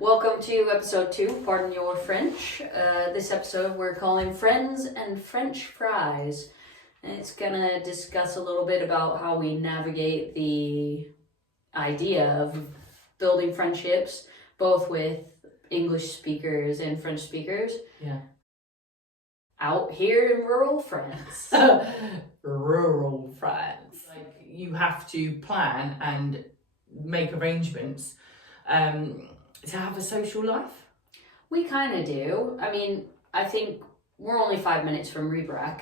Welcome to episode 2, Pardon Your French. This episode we're calling Friends and French Fries. And it's gonna discuss a little bit about how we navigate the idea of building friendships, both with English speakers and French speakers. Yeah. Out here in rural France. Rural France. Like, you have to plan and make arrangements to have a social life. We kind of do. I mean, I think we're only 5 minutes from Rebrac,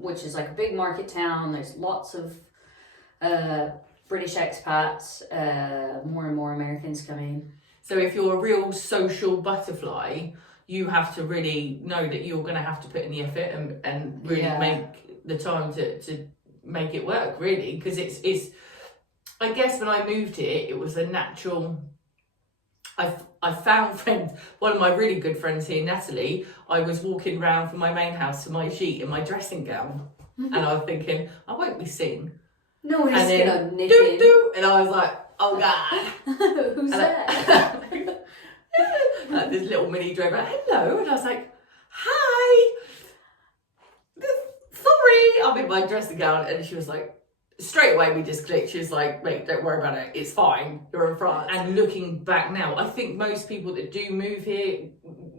which is like a big market town. There's lots of British expats, more and more Americans coming. So if you're a real social butterfly, you have to really know that you're going to have to put in the effort and really make the time to make it work, really. Because it's I guess when I moved here, it was a natural... I found friends. One of my really good friends here, Natalie, I was walking around from my main house to my sheet in my dressing gown. And I was thinking, I won't be seen. Nobody's gonna nip in. And I was like, oh God. Who's that? Like this little mini driver, hello. And I was like, hi. Sorry. I'm in my dressing gown. And she was like, straight away we just clicked. She was like, mate, don't worry about it. It's fine. You're in France. And looking back now, I think most people that do move here,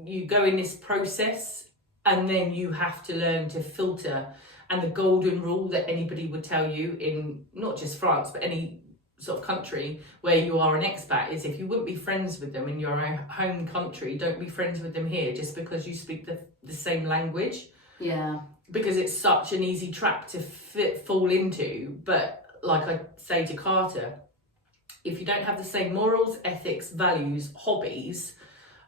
you go in this process and then you have to learn to filter. And the golden rule that anybody would tell you in not just France, but any sort of country where you are an expat is if you wouldn't be friends with them in your own home country, don't be friends with them here just because you speak the same language. Yeah. Because it's such an easy trap to fall into. But like I say to Carter, if you don't have the same morals, ethics, values, hobbies,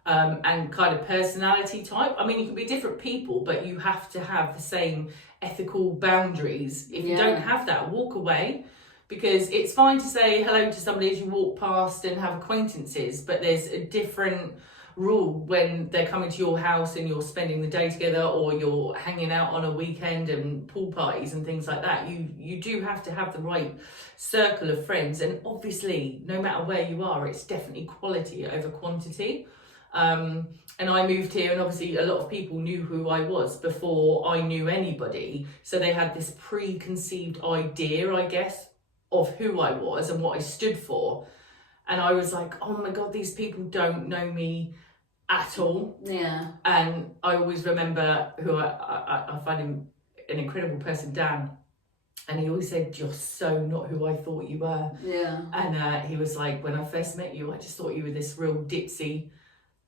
and kind of personality type, I mean, you can be different people, but you have to have the same ethical boundaries. If you don't have that, walk away. Because it's fine to say hello to somebody as you walk past and have acquaintances, but there's a different rule when they're coming to your house and you're spending the day together, or you're hanging out on a weekend and pool parties and things like that. You do have to have the right circle of friends, and obviously no matter where you are, it's definitely quality over quantity. And I moved here, and obviously a lot of people knew who I was before I knew anybody, so they had this preconceived idea, I guess, of who I was and what I stood for. And I was like, oh my God, these people don't know me at all. Yeah. And I always remember who I find him an incredible person, Dan. And he always said, you're so not who I thought you were. Yeah. And he was like, when I first met you, I just thought you were this real ditzy,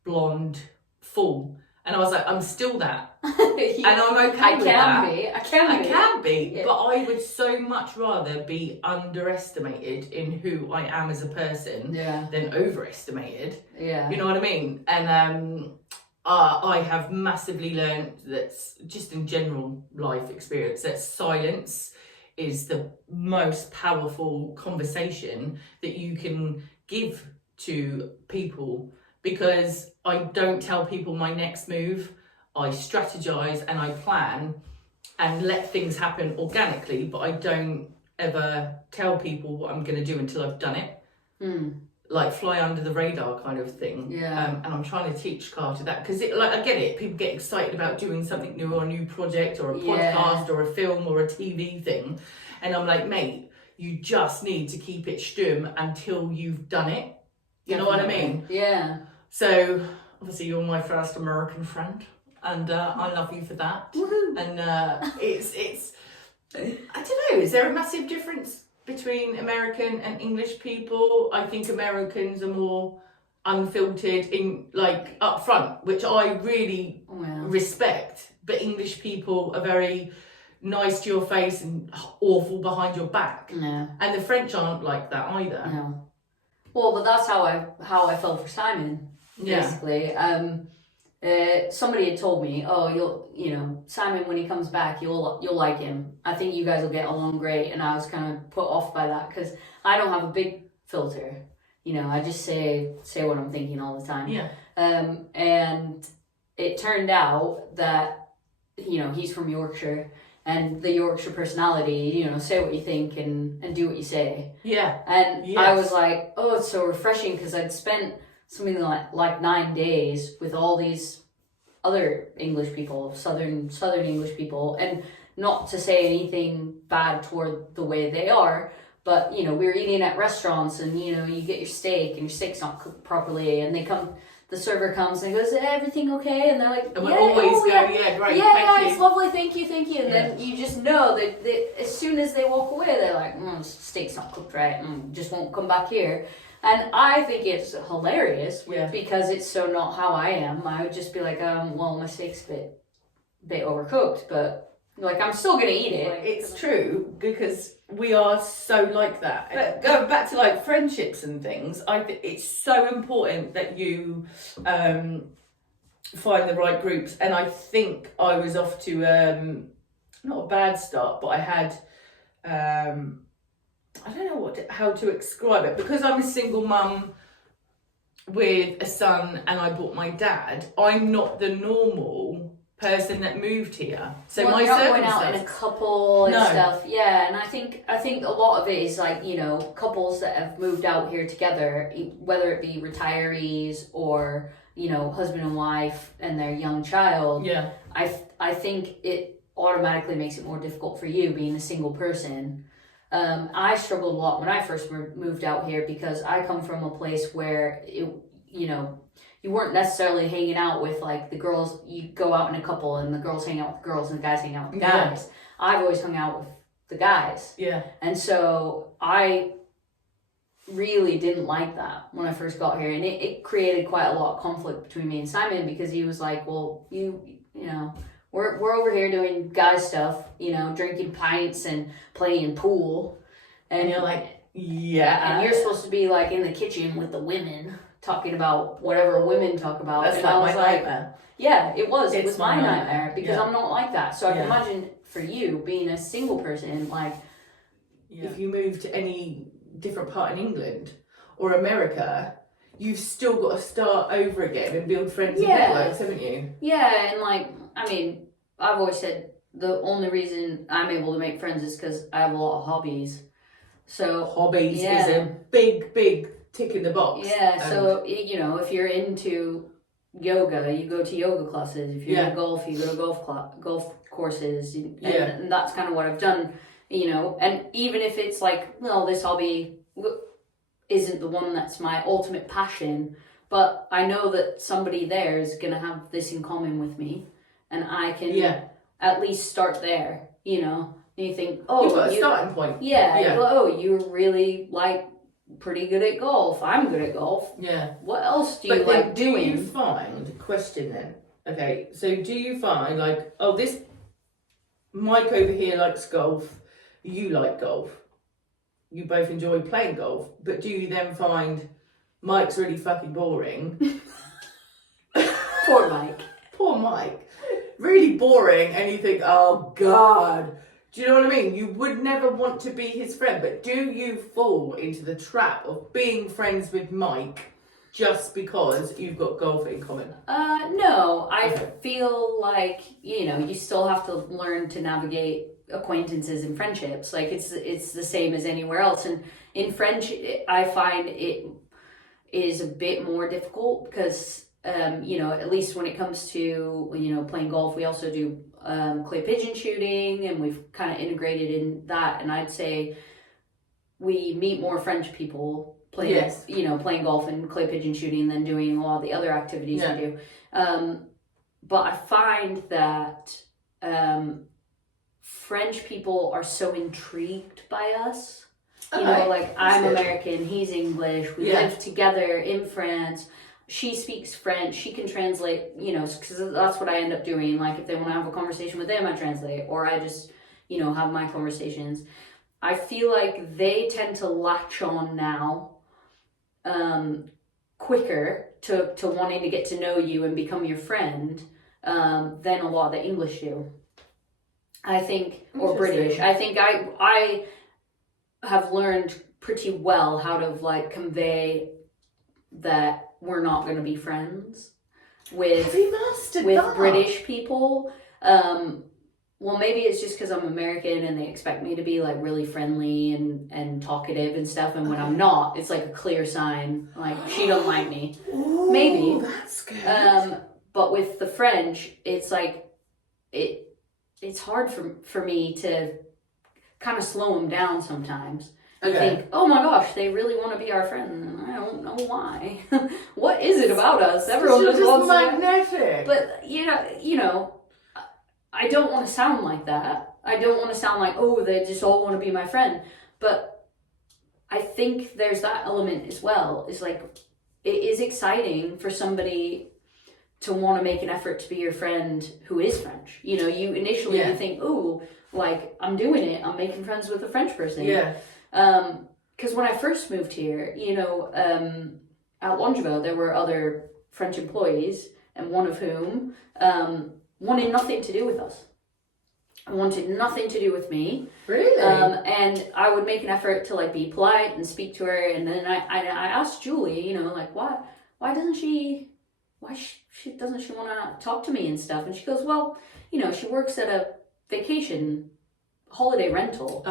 blonde fool. And I was like, I'm still that. And I'm okay with that. I can be. Yeah. But I would so much rather be underestimated in who I am as a person than overestimated. Yeah. You know what I mean? And I have massively learned that, just in general life experience, that silence is the most powerful conversation that you can give to people. Because I don't tell people my next move, I strategize and I plan and let things happen organically, but I don't ever tell people what I'm going to do until I've done it. Like fly under the radar kind of thing. Yeah. And I'm trying to teach Carter that, because I get it, people get excited about doing something new, or a new project or a podcast or a film or a TV thing. And I'm like, mate, you just need to keep it stum until you've done it. You know what I mean? Yeah. So obviously you're my first American friend, and I love you for that. Woohoo. And it's I don't know, is there a massive difference between American and English people? I think Americans are more unfiltered, in like upfront, which I really respect, but English people are very nice to your face and awful behind your back. Yeah. And the French aren't like that either. No. Well, but that's how I felt for Simon. Basically, somebody had told me, "Oh, Simon, when he comes back, you'll like him. I think you guys will get along great." And I was kind of put off by that because I don't have a big filter. I just say what I'm thinking all the time. Yeah. And it turned out that he's from Yorkshire. And the Yorkshire personality, say what you think and do what you say. Yeah. And I was like, oh, it's so refreshing, because I'd spent something like 9 days with all these other English people, southern English people, and not to say anything bad toward the way they are, but we were eating at restaurants, and you get your steak and your steak's not cooked properly, and the server comes and goes, everything okay? And they're like, and we always great, thank you. It's lovely, thank you. And then you just know that as soon as they walk away, they're like, steak's not cooked right, just won't come back here. And I think it's hilarious because it's so not how I am. I would just be like, well, my steak's a bit overcooked, but like I'm still gonna eat it. It's true, because we are so like that. But going back to like friendships and things, I think it's so important that you find the right groups. And I think I was off to not a bad start, but I had I don't know how to describe it, because I'm a single mum with a son and I brought my dad. I'm not the normal person that moved here, so my you're not going out in a couple and stuff. And I think a lot of it is like couples that have moved out here together, whether it be retirees or husband and wife and their young child. I think it automatically makes it more difficult for you being a single person. I struggled a lot when I first moved out here, because I come from a place where you weren't necessarily hanging out with like the girls. You go out in a couple and the girls hang out with the girls and the guys hang out with the guys. I've always hung out with the guys. And so I really didn't like that when I first got here, and it created quite a lot of conflict between me and Simon, because he was like, well, we're over here doing guy stuff, drinking pints and playing pool, and you're like, and you're supposed to be like in the kitchen with the women talking about whatever women talk about. That's like my nightmare. Yeah, it was my nightmare, because I'm not like that. So I can imagine for you being a single person, like if you move to any different part in England or America, you've still got to start over again and build friends and networks, haven't you? Yeah, and like, I mean, I've always said the only reason I'm able to make friends is because I have a lot of hobbies. So hobbies is a big tick in the box. So if you're into yoga, you go to yoga classes. If you're into golf, you go to golf courses. And that's kind of what I've done. And even if it's like, well, this hobby isn't the one that's my ultimate passion, but I know that somebody there is gonna have this in common with me, and I can at least start there. And you think, you've got a starting point. You're really like pretty good at golf. I'm good at golf. What else do you like doing? Do you find, question then, okay, so do you find like, this Mike over here likes golf, you like golf, you both enjoy playing golf, but do you then find Mike's really fucking boring? Poor Mike. Really boring, and you think, oh God. Do you know what I mean? You would never want to be his friend, but do you fall into the trap of being friends with Mike just because you've got golf in common? No. I feel like, you still have to learn to navigate acquaintances and friendships. Like it's the same as anywhere else. And in friendship, I find it is a bit more difficult because, at least when it comes to, playing golf, we also do clay pigeon shooting, and we've kind of integrated in that. And I'd say we meet more French people playing, playing golf and clay pigeon shooting than doing a lot of the other activities we do. But I find that French people are so intrigued by us. I'm American, he's English, we live together in France. She speaks French, she can translate, because that's what I end up doing. Like, if they want to have a conversation with them, I translate, or I just, have my conversations. I feel like they tend to latch on now quicker to wanting to get to know you and become your friend than a lot of the English do. I think, or British. I think I have learned pretty well how to, convey that we're not going to be friends with British people. well, maybe it's just because I'm American and they expect me to be like really friendly and talkative and stuff. And when I'm not, it's like a clear sign, like she don't like me. Ooh, Maybe. That's good. But with the French, it's like it's hard for me to kind of slow them down sometimes. You think, oh my gosh, they really want to be our friend. And I don't know why. What is it about us? Everyone just wants magnetic. But you know, I don't want to sound like that. I don't want to sound like, oh, they just all want to be my friend. But I think there's that element as well. It's like, it is exciting for somebody to want to make an effort to be your friend who is French. You know, you initially you think, oh, like, I'm doing it. I'm making friends with a French person. Yeah. Because when I first moved here, you know, at Longeville, there were other French employees, and one of whom wanted nothing to do with us. Wanted nothing to do with me. Really? And I would make an effort to like be polite and speak to her, and then I asked Julie, you know, like why doesn't she want to talk to me and stuff? And she goes, well, you know, she works at a vacation holiday rental.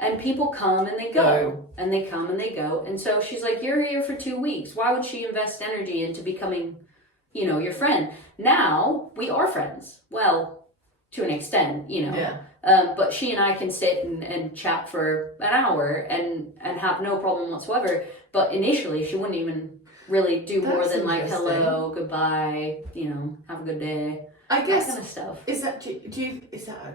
And people come and they go, and they come and they go. And so she's like, you're here for 2 weeks. Why would she invest energy into becoming, you know, your friend? Now we are friends. Well, to an extent, you know. Yeah. But she and I can sit and chat for an hour and have no problem whatsoever. But initially, she wouldn't even really do more than like, hello, goodbye, you know, have a good day. I guess that kind of stuff. Is that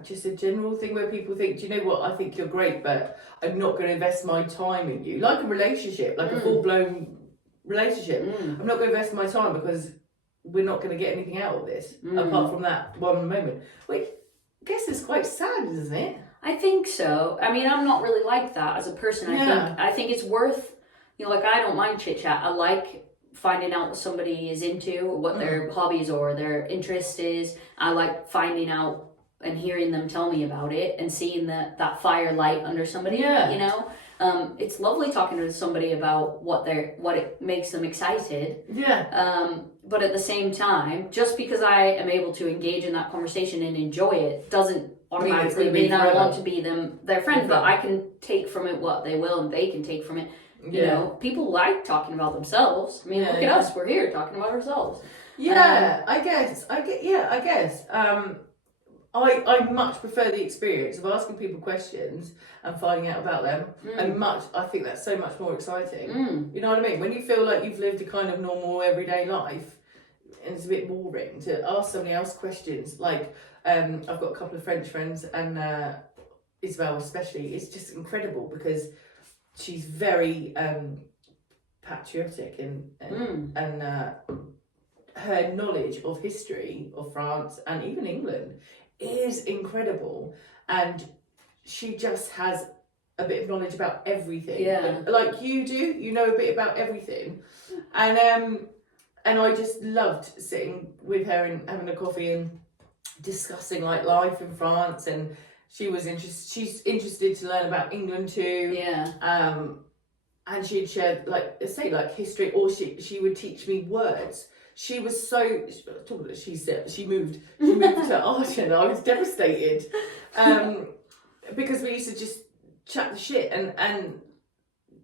just a general thing where people think, do you know what, I think you're great, but I'm not going to invest my time in you, like a relationship, like a full-blown relationship. I'm not going to invest my time because we're not going to get anything out of this apart from that one moment. Which I guess is quite sad, isn't it? I think so. I mean, I'm not really like that as a person. I think it's worth, you know, like I don't mind chit chat. I like finding out what somebody is into, what their hobbies or their interest is. I like finding out and hearing them tell me about it and seeing that fire light under somebody. You know, it's lovely talking to somebody about what it makes them excited. But at the same time, just because I am able to engage in that conversation and enjoy it doesn't automatically mean I want to be their friend. But I can take from it what they will, and they can take from it. You know, people like talking about themselves. I mean, look at us. We're here talking about ourselves. I guess. I much prefer the experience of asking people questions and finding out about them. I think that's so much more exciting. You know what I mean? When you feel like you've lived a kind of normal everyday life, and it's a bit boring to ask somebody else questions. Like, I've got a couple of French friends, and Isabel especially, is just incredible because she's very patriotic and her knowledge of history of France and even England is incredible, and she just has a bit of knowledge about everything. Like you do, you know a bit about everything, and I just loved sitting with her and having a coffee and discussing like life in France, and she's interested to learn about England too. And she'd share like history, or she would teach me words. She was so, she moved to Arden. I was devastated because we used to just chat the shit, and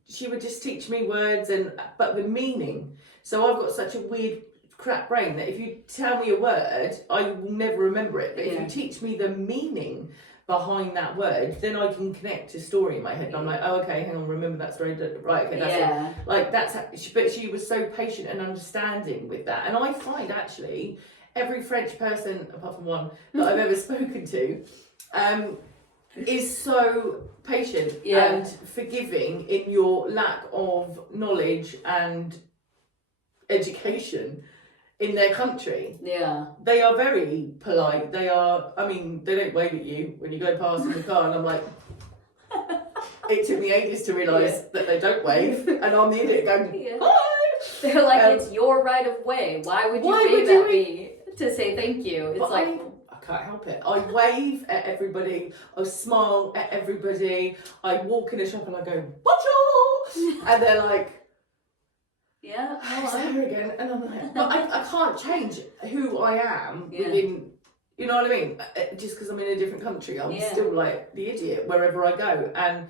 she would just teach me words but the meaning. So I've got such a weird crap brain that if you tell me a word, I will never remember it. But if you teach me the meaning behind that word, then I can connect a story in my head, and I'm like, oh, okay, hang on, remember that story, right? Okay, that's it. Like that's how, but she was so patient and understanding with that, and I find actually every French person, apart from one that I've ever spoken to, is so patient and forgiving in your lack of knowledge and education in their country. They are very polite. They don't wave at you when you go past in the car, and I'm like, it took me ages to realise that they don't wave, and I'm the idiot going, hi! They're like, it's your right of way. Why would you wave at me to say thank you? It's like, I can't help it. I wave at everybody, I smile at everybody, I walk in a shop and I go, bonjour! And they're like, it's her again, and I'm like, but I can't change who I am within You know what I mean? Just because I'm in a different country, I'm still like the idiot wherever I go. And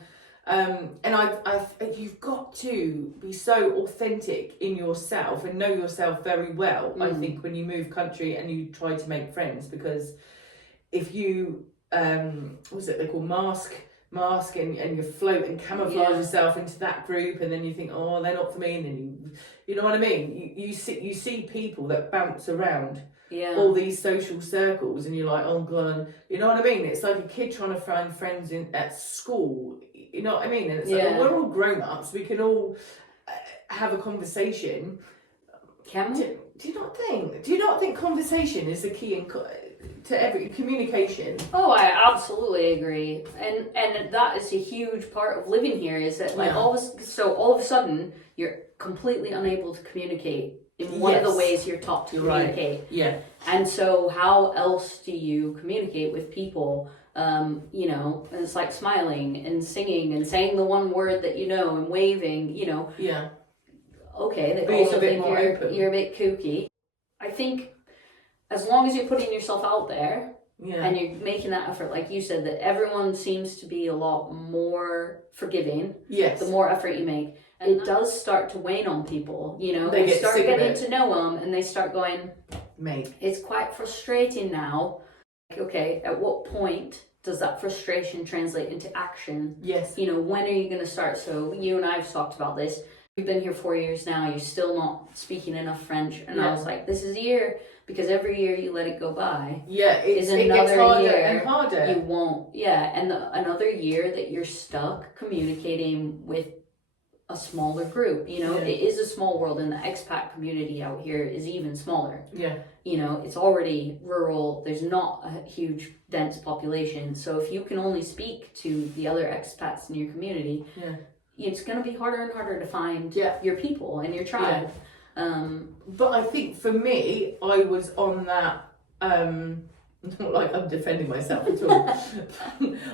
you've got to be so authentic in yourself and know yourself very well. I think when you move country and you try to make friends, because if you what's it they call mask and you float and camouflage yourself into that group, and then you think, oh, they're not for me, and then you know what I mean. You see people that bounce around all these social circles, and you're like, oh god, you know what I mean. It's like a kid trying to find friends at school. You know what I mean? And it's like, well, we're all grown ups. We can all have a conversation. Can we? Do you not think conversation is the key to every communication? Oh, I absolutely agree, and that is a huge part of living here. Is that like all of a sudden you're completely unable to communicate in one of the ways you're taught to communicate. Right. Yeah. And so how else do you communicate with people? You know, and it's like smiling and singing and saying the one word that you know and waving. You know. Yeah. Okay, they also think you're a bit kooky. I think as long as you're putting yourself out there and you're making that effort, like you said, that everyone seems to be a lot more forgiving. Yes. The more effort you make. And it does start to wane on people, you know. They start getting to know them and they start going, mate, it's quite frustrating now. Like, okay, at what point does that frustration translate into action? Yes. You know, when are you going to start? So you and I have talked about this. You've been here 4 years now, you're still not speaking enough French. And I was like, this is a year, because every year you let it go by. Yeah, it gets harder year and harder. You won't. Yeah, and another year that you're stuck communicating with a smaller group. You know, it is a small world, and the expat community out here is even smaller. Yeah. You know, it's already rural. There's not a huge, dense population. So if you can only speak to the other expats in your community, it's going to be harder and harder to find your people and your tribe. But I think for me, I was on that, not like I'm defending myself at all.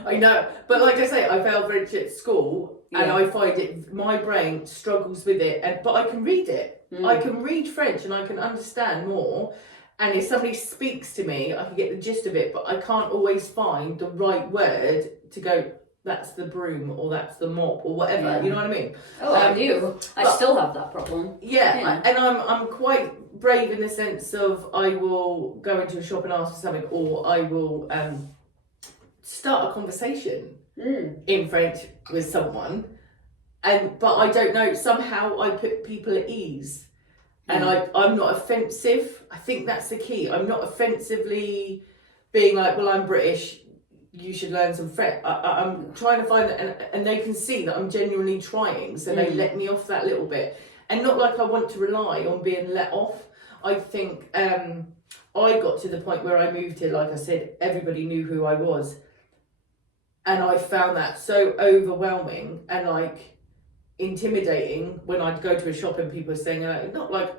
I know, but like I say, I failed French at school, and I find my brain struggles with it, but I can read it. I can read French and I can understand more. And if somebody speaks to me, I can get the gist of it, but I can't always find the right word to go, that's the broom, or that's the mop, or whatever. You know what I mean? Oh, I do. I still have that problem. Yeah. And I'm quite brave in the sense of I will go into a shop and ask for something, or I will start a conversation in French with someone, but I don't know. Somehow I put people at ease, and I'm not offensive. I think that's the key. I'm not offensively being like, well, I'm British, you should learn some French. I'm trying to find that, and they can see that I'm genuinely trying, so they let me off that little bit. And not like I want to rely on being let off. I think I got to the point where I moved here, like I said, everybody knew who I was. And I found that so overwhelming and like intimidating when I'd go to a shop and people were saying, not like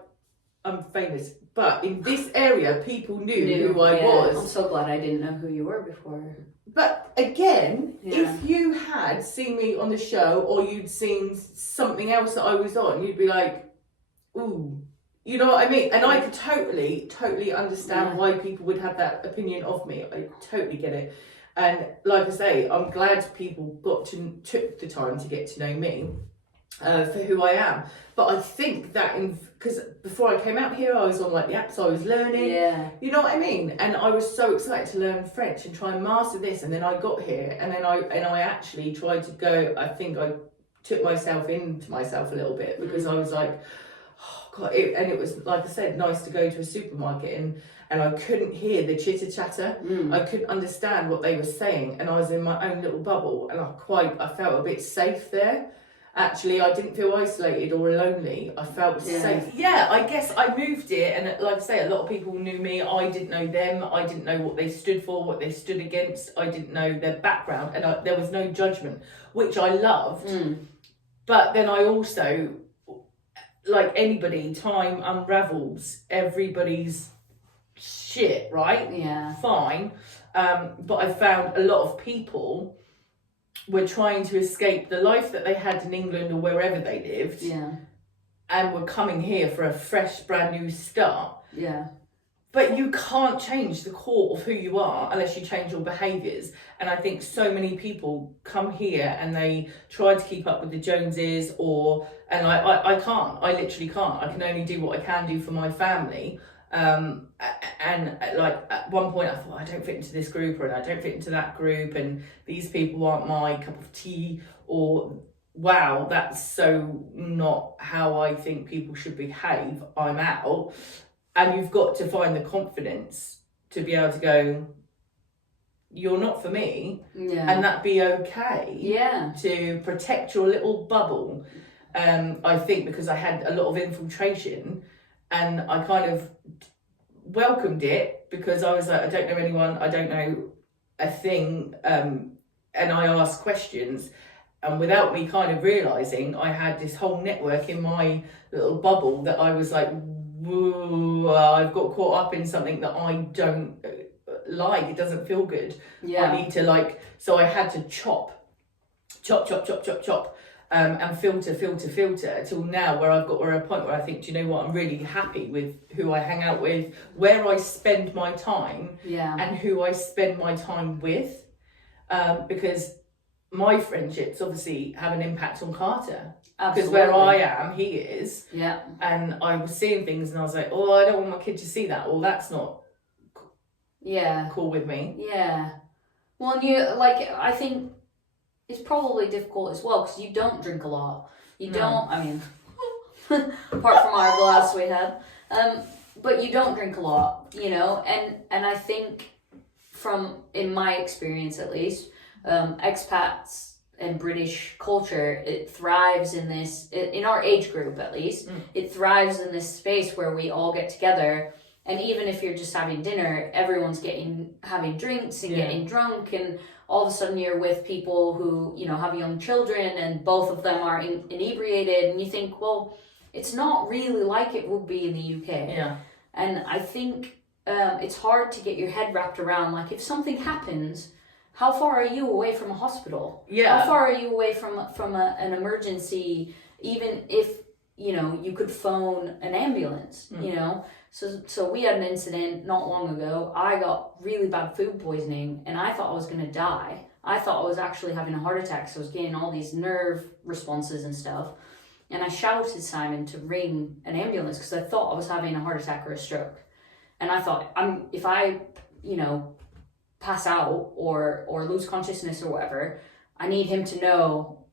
I'm famous, but in this area, people knew who I was. I'm so glad I didn't know who you were before. But again, if you had seen me on the show, or you'd seen something else that I was on, you'd be like, ooh, you know what I mean? And I could totally understand why people would have that opinion of me. I totally get it. And like I say, I'm glad people took the time to get to know me for who I am. But I think that because before I came out here, I was on like the apps, I was learning. You know what I mean? And I was so excited to learn French and try and master this. And then I got here, and then I actually tried to go. I think I took myself into myself a little bit, because I was like, oh God, and it was, like I said, nice to go to a supermarket and I couldn't hear the chitter chatter. I couldn't understand what they were saying, and I was in my own little bubble, and I felt a bit safe there. Actually, I didn't feel isolated or lonely. I felt safe. Yeah, I guess I moved here, and like I say, a lot of people knew me. I didn't know them. I didn't know what they stood for, what they stood against. I didn't know their background, and there was no judgment, which I loved. But then I also, like anybody, time unravels everybody's shit, right? Yeah. Fine. But I found a lot of people were trying to escape the life that they had in England or wherever they lived, and were coming here for a fresh, brand new start. But you can't change the core of who you are unless you change your behaviours. And I think so many people come here and they try to keep up with the Joneses, and I can't. I literally can't. I can only do what I can do for my family. And like at one point I thought, I don't fit into this group, or I don't fit into that group, and these people aren't my cup of tea, or wow, that's so not how I think people should behave. I'm out. And you've got to find the confidence to be able to go, you're not for me, and that be okay. Yeah. To protect your little bubble. I think because I had a lot of infiltration, and I kind of welcomed it because I was like, I don't know anyone, I don't know a thing, and I asked questions, and without me kind of realising, I had this whole network in my little bubble that I was like, I've got caught up in something that I don't like. It doesn't feel good. I need to so I had to chop, and filter till now, where I've got a point where I think, do you know what, I'm really happy with who I hang out with, where I spend my time, and who I spend my time with, because my friendships obviously have an impact on Carter. Because where I am, he is. Yeah. And I was seeing things and I was like, oh, I don't want my kid to see that. Or that's not cool with me. Yeah. Well, I think it's probably difficult as well because you don't drink a lot. You don't, I mean, apart from our glass we had. But you don't drink a lot, and I think in my experience at least, expats and British culture, it thrives in this, in our age group at least, it thrives in this space where we all get together, and even if you're just having dinner, everyone's having drinks and getting drunk, and all of a sudden you're with people who, have young children, and both of them are inebriated, and you think, well, it's not really like it would be in the UK. Yeah. And I think it's hard to get your head wrapped around, like, if something happens, how far are you away from a hospital? Yeah. How far are you away from an emergency? Even if you could phone an ambulance. So we had an incident not long ago. I got really bad food poisoning, and I thought I was gonna die. I thought I was actually having a heart attack. So I was getting all these nerve responses and stuff. And I shouted Simon to ring an ambulance because I thought I was having a heart attack or a stroke. And I thought, if I pass out or lose consciousness or whatever, I need him to know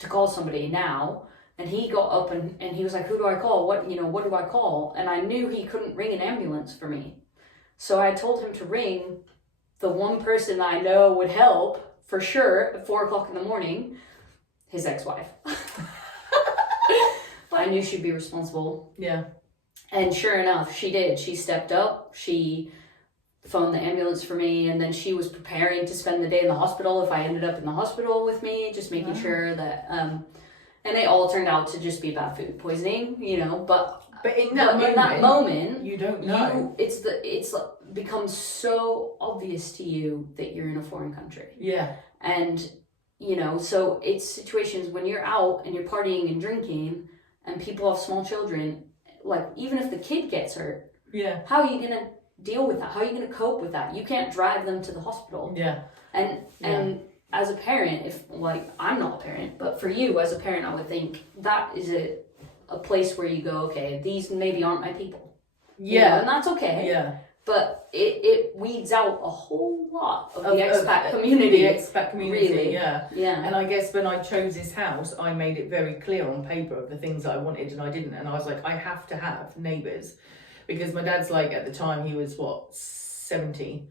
to call somebody now. And he got up and he was like, who do I call? What do I call? And I knew he couldn't ring an ambulance for me. So I told him to ring the one person I know would help for sure at 4:00 in the morning, his ex-wife. I knew she'd be responsible. Yeah. And sure enough, she did. She stepped up. She phoned the ambulance for me, and then she was preparing to spend the day in the hospital if I ended up in the hospital with me, just making sure that and it all turned out to just be bad food poisoning, but in that moment you don't know. It's becomes so obvious to you that you're in a foreign country. Yeah. And so it's situations when you're out and you're partying and drinking and people have small children, like even if the kid gets hurt, how are you gonna deal with that? How are you going to cope with that? You can't drive them to the hospital. Yeah. And as a parent, if I'm not a parent, but for you as a parent, I would think that is a place where you go, okay, these maybe aren't my people. Yeah. And that's okay. Yeah. But it weeds out a whole lot of the expat community. The expat community, really. Yeah. Yeah. And I guess when I chose this house, I made it very clear on paper of the things I wanted and I didn't. And I was like, I have to have neighbours. Because my dad's at the time he was 70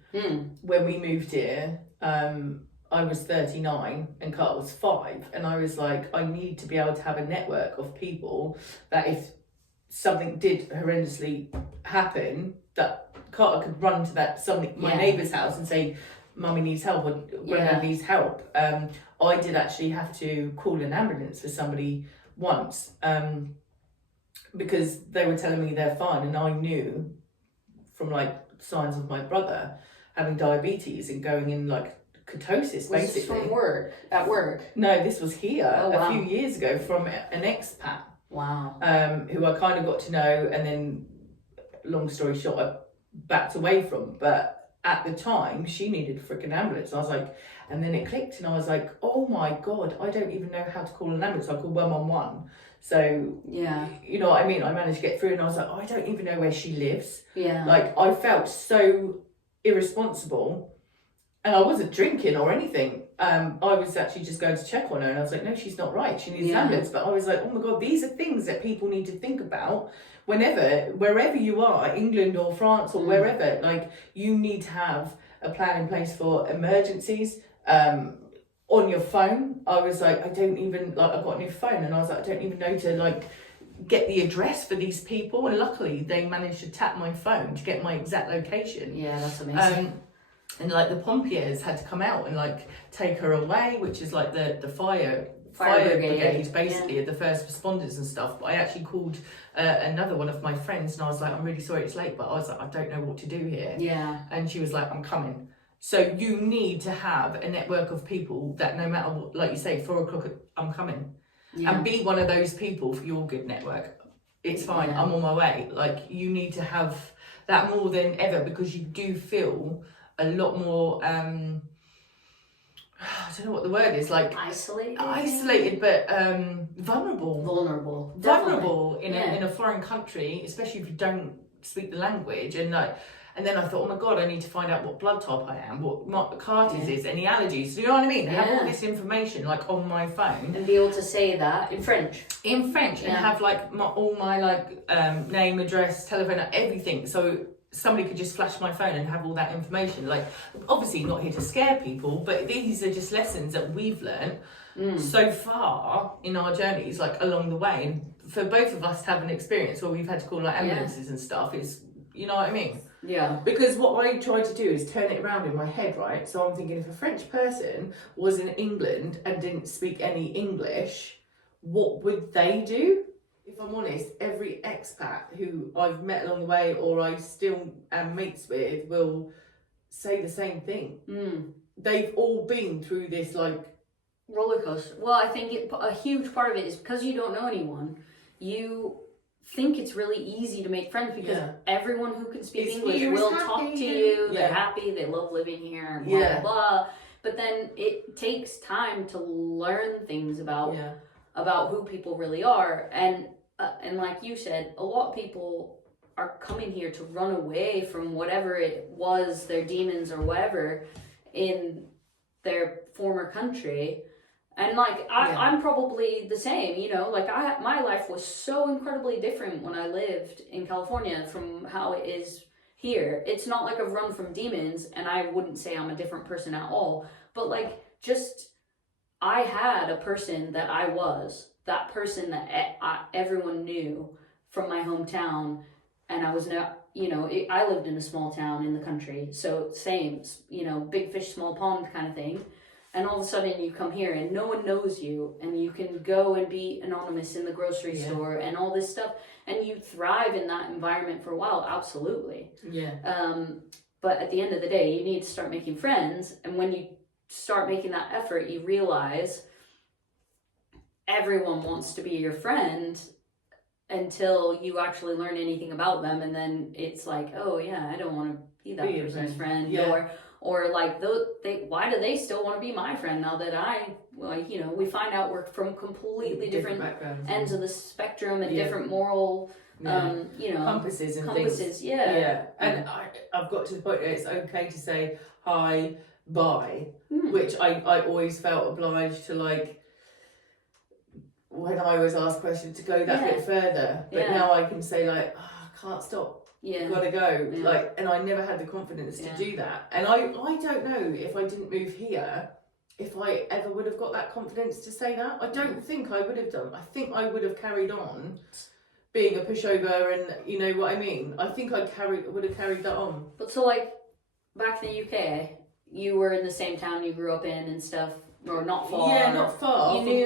when we moved here. I was 39 and Carter was 5, and I was like, I need to be able to have a network of people that if something did horrendously happen, that Carter could run to my neighbour's house and say, Mummy needs help, or Granddad needs help. I did actually have to call an ambulance for somebody once. Because they were telling me they're fine, and I knew from signs of my brother having diabetes and going in ketosis, basically. Was this from work? At work? No, this was here a few years ago from an expat. Wow. Who I kind of got to know, and then, long story short, I backed away from. But at the time, she needed a freaking ambulance. I was like, and then it clicked, and I was like, oh my God, I don't even know how to call an ambulance. I called 111. So, Yeah. you know what I mean? I managed to get through, and I was like, oh, I don't even know where she lives. Yeah. Like, I felt so irresponsible, and I wasn't drinking or anything. I was actually just going to check on her, and I was like, no, she's not right. She needs an ambulance. But I was like, oh my God, these are things that people need to think about wherever you are, England or France or wherever. Like, you need to have a plan in place for emergencies. On your phone, I was like, I don't even, like, I got a new phone, and I was like, I don't even know to, like, get the address for these people. And luckily, they managed to tap my phone to get my exact location. Yeah, that's amazing. And like the pompiers had to come out and like take her away, which is like the fire brigade basically, the first responders and stuff. But I actually called another one of my friends, and I was like, I'm really sorry it's late, but I was like, I don't know what to do here. Yeah. And she was like, I'm coming. So you need to have a network of people that no matter what, like you say, 4 o'clock, I'm coming. Yeah. And be one of those people for your good network. It's fine, I'm on my way. Like, you need to have that more than ever, because you do feel a lot more, I don't know what the word is, like isolated, but vulnerable in a foreign country, especially if you don't speak the language. And like, and then I thought, oh my God, I need to find out what blood type I am, what Carter's is, any allergies. You know what I mean? Have all this information like on my phone, and be able to say that in French. And have like all my like name, address, telephone, everything. So somebody could just flash my phone and have all that information. Like, obviously not here to scare people, but these are just lessons that we've learned so far in our journeys, like along the way. And for both of us to have an experience where we've had to call like ambulances and stuff, is, you know what I mean? Yeah. Because what I try to do is turn it around in my head, right? So I'm thinking, if a French person was in England and didn't speak any English, what would they do? If I'm honest, every expat who I've met along the way or I still am mates with will say the same thing. They've all been through this like roller coaster. Well, I think a huge part of it is because you don't know anyone, you think it's really easy to make friends, because everyone who can speak English will talk to you. They're happy, they love living here, blah, blah, blah. But then it takes time to learn things about who people really are. And like you said, a lot of people are coming here to run away from whatever it was, their demons or whatever, in their former country. And like, I'm probably the same, you know, like my life was so incredibly different when I lived in California from how it is here. It's not like I've run from demons, and I wouldn't say I'm a different person at all, but like, just, I had a person that I was, that person that everyone knew from my hometown. And I was not, you know, I lived in a small town in the country, so same, you know, big fish, small pond kind of thing. And all of a sudden you come here and no one knows you, and you can go and be anonymous in the grocery store and all this stuff, and you thrive in that environment for a while. Absolutely. But at the end of the day, you need to start making friends. And when you start making that effort, you realize everyone wants to be your friend until you actually learn anything about them. And then it's like, oh yeah, I don't want to be that person's friend. Or like, why do they still want to be my friend now that you know, we find out we're from completely different ends of the spectrum and different moral, you know, compasses and things. And I've got to the point where it's okay to say hi, bye, which I always felt obliged to, like, when I was asked questions, to go that bit further. But now I can say, like, oh, I can't stop. Gotta go. Like, and I never had the confidence to do that. And I don't know if I didn't move here, if I ever would have got that confidence to say that. I don't think I would have done. I think I would have carried on being a pushover, and you know what I mean. I think would have carried that on. But so, like, back in the UK, you were in the same town you grew up in and stuff. Or not far. Yeah, not far. You knew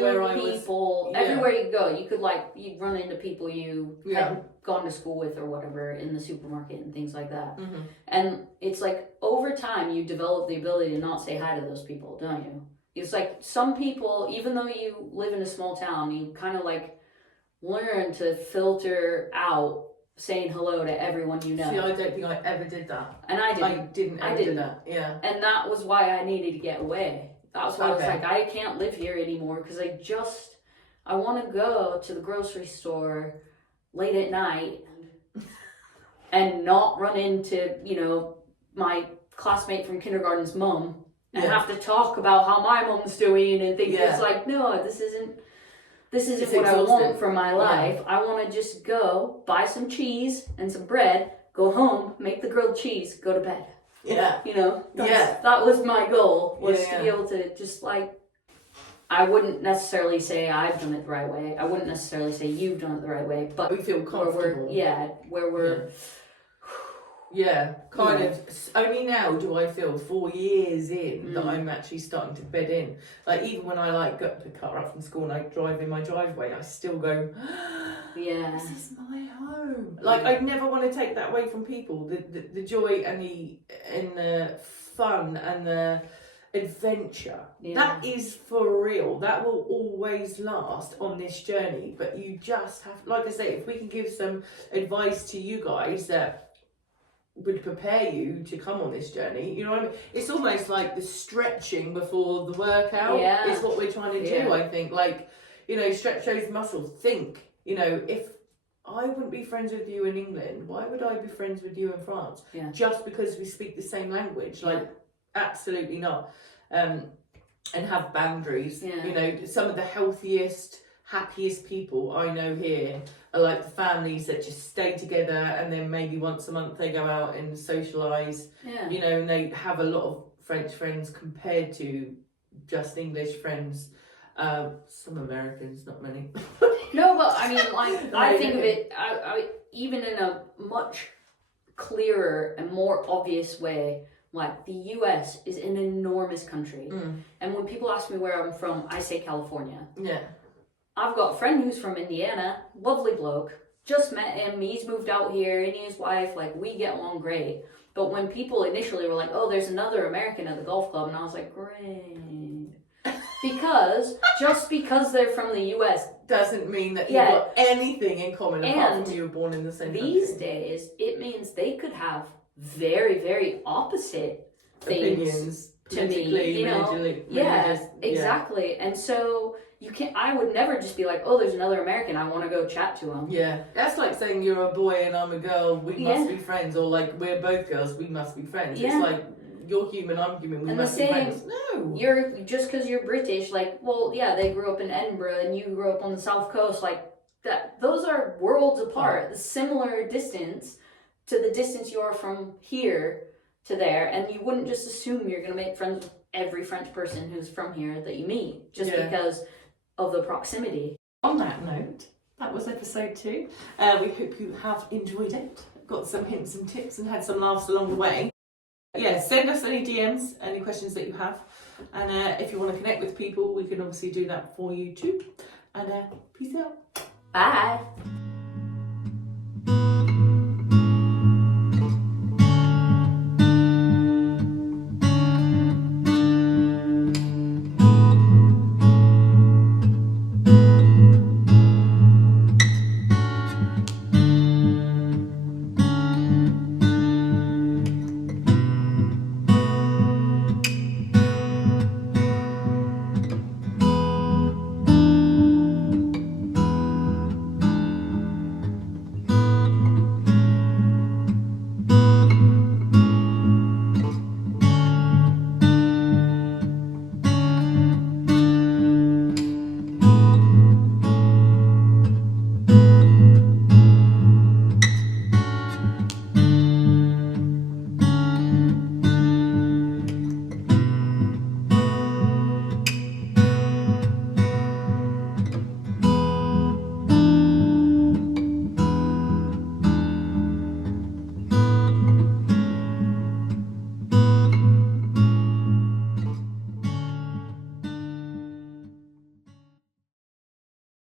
people everywhere you go. You could, like, you'd run into people you had gone to school with or whatever in the supermarket and things like that. And it's like, over time you develop the ability to not say hi to those people, don't you? It's like, some people, even though you live in a small town, you kind of like learn to filter out saying hello to everyone you know. See, I don't think I ever did that. And I didn't. I didn't ever do that. Yeah. And that was why I needed to get away. That was why I was Okay. like, I can't live here anymore because I want to go to the grocery store late at night and not run into, you know, my classmate from kindergarten's mum and have to talk about how my mum's doing and think it's like, no, this isn't It's what I exhausting. want for my life. I want to just go buy some cheese and some bread, go home, make the grilled cheese, go to bed. Yeah. You know, that was my goal, was to be able to just like, I wouldn't necessarily say I've done it the right way. I wouldn't necessarily say you've done it the right way, but We feel comfortable. where we're kind of. Only now do I feel 4 years in that I'm actually starting to bed in. Like even when I like go pick her up from school and I drive in my driveway, I still go, this is my home. Like I never want to take that away from people. The joy and the fun and the adventure. That is for real. That will always last on this journey. But you just have, like I say, if we can give some advice to you guys that would prepare you to come on this journey, you know what I mean? It's almost like the stretching before the workout is what we're trying to do. I think, like, you know, stretch those muscles. Think, you know, if I wouldn't be friends with you in England, why would I be friends with you in France? Just because we speak the same language? Like, absolutely not. And have boundaries. You know, some of the healthiest, happiest people I know here are like the families that just stay together and then maybe once a month they go out and socialise. You know, and they have a lot of French friends compared to just English friends. Some Americans, not many. No, but I mean, like, I think of it, I even in a much clearer and more obvious way. Like, the US is an enormous country. And when people ask me where I'm from, I say California. I've got a friend who's from Indiana, lovely bloke. Just met him, he's moved out here, and his wife, like, we get along great. But when people initially were like, oh, there's another American at the golf club, and I was like, great. Because, just because they're from the US doesn't mean that you've got anything in common apart from you were born in the same country. These days, it means they could have very, very opposite opinions to me, you know. Exactly. And so I would never just be like, oh, there's another American, I want to go chat to him. That's like saying you're a boy and I'm a girl, we must be friends, or like we're both girls, we must be friends. It's like, you're human, I'm human, we must be friends. No. You're just because you're British, like, well, they grew up in Edinburgh and you grew up on the South Coast, like that. Those are worlds apart. The similar distance to the distance you are from here to there, and you wouldn't just assume you're going to make friends with every French person who's from here that you meet just because of the proximity. On that note, that was episode 2. We hope you have enjoyed it, got some hints and tips and had some laughs along the way. Send us any DMs, any questions that you have, and if you want to connect with people, we can obviously do that for you too. And peace out. Bye.